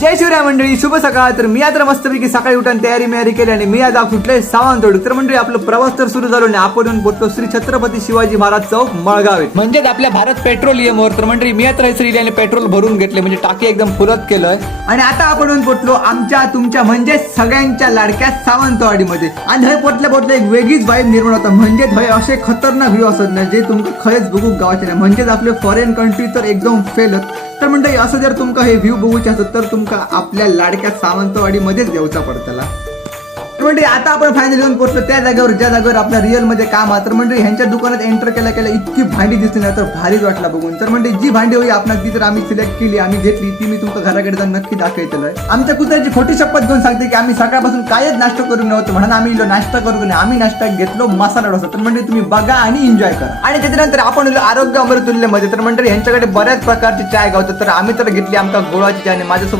जय शिवराय मंडळी, शुभ सकाळ. तर मी आता मस्तपैकी सकाळी उठून तयारी केली आणि मी आज सुटले सावंतवाडी. तर मंडळी आपलं प्रवास तर सुरू झालो आणि आपण पोहोचलो श्री छत्रपती शिवाजी महाराज चौक मळगाव म्हणजेच आपल्या भारत पेट्रोलियमवर. तर मंडळी मी आता राहायचं आणि पेट्रोल भरून घेतले, म्हणजे टाकी एकदम फुलत केलंय आणि आता आपण पोहोचलो आमच्या तुमच्या म्हणजे सगळ्यांच्या लाडक्या सावंतवाडीमध्ये. आणि हे पोटल्या एक वेगळीच वाईब निर्माण होता. म्हणजे हे असे खतरनाक व्ह्यू असत ना जे तुमचं खरंच बघू गावाचे नाही. म्हणजेच आपले फॉरेन कंट्री तर एकदम फेलच. तर म्हणजे असं जर तुमका हे व्ह्यू बघूचे असत तर तुमका आपल्या लाडक्या सावंतवाडीमध्येच येऊचा पडतला. म्हणजे आता आपण फायनली येऊन पोहोचलो त्या जागेवर ज्या जागेवर आपल्या रिअल मध्ये काम आहे. तर म्हणजे ह्यांच्या दुकानात एंटर केल्या इतकी भांडी दिसली ना तर भारीच वाटला बघून. तर म्हणजे जी भांडी होई आपण ती तर आम्ही सिलेक्ट केली, आम्ही घेतली ती मी तुमच्या घराकडे जाऊन नक्की दाखवतलोय. आमच्या कुत्र्याची खोटी शपथ घेऊन सांगते की आम्ही सकाळपासून कायच नाश्ता करून नव्हतो, म्हणून आम्ही नाश्ता करू नये. आम्ही नाश्ता घेतलो मसाला डोसा. तर म्हणजे तुम्ही बघा आणि एन्जॉय करा. आणि त्याच्यानंतर आपण आरोग्य अमृतुल्यमध्ये. तर म्हणजे ह्यांच्याकडे बऱ्याच प्रकारची चाय गावतात. तर आम्ही तर घेतली आमका गोळाची चाय आणि माझ्यासोबत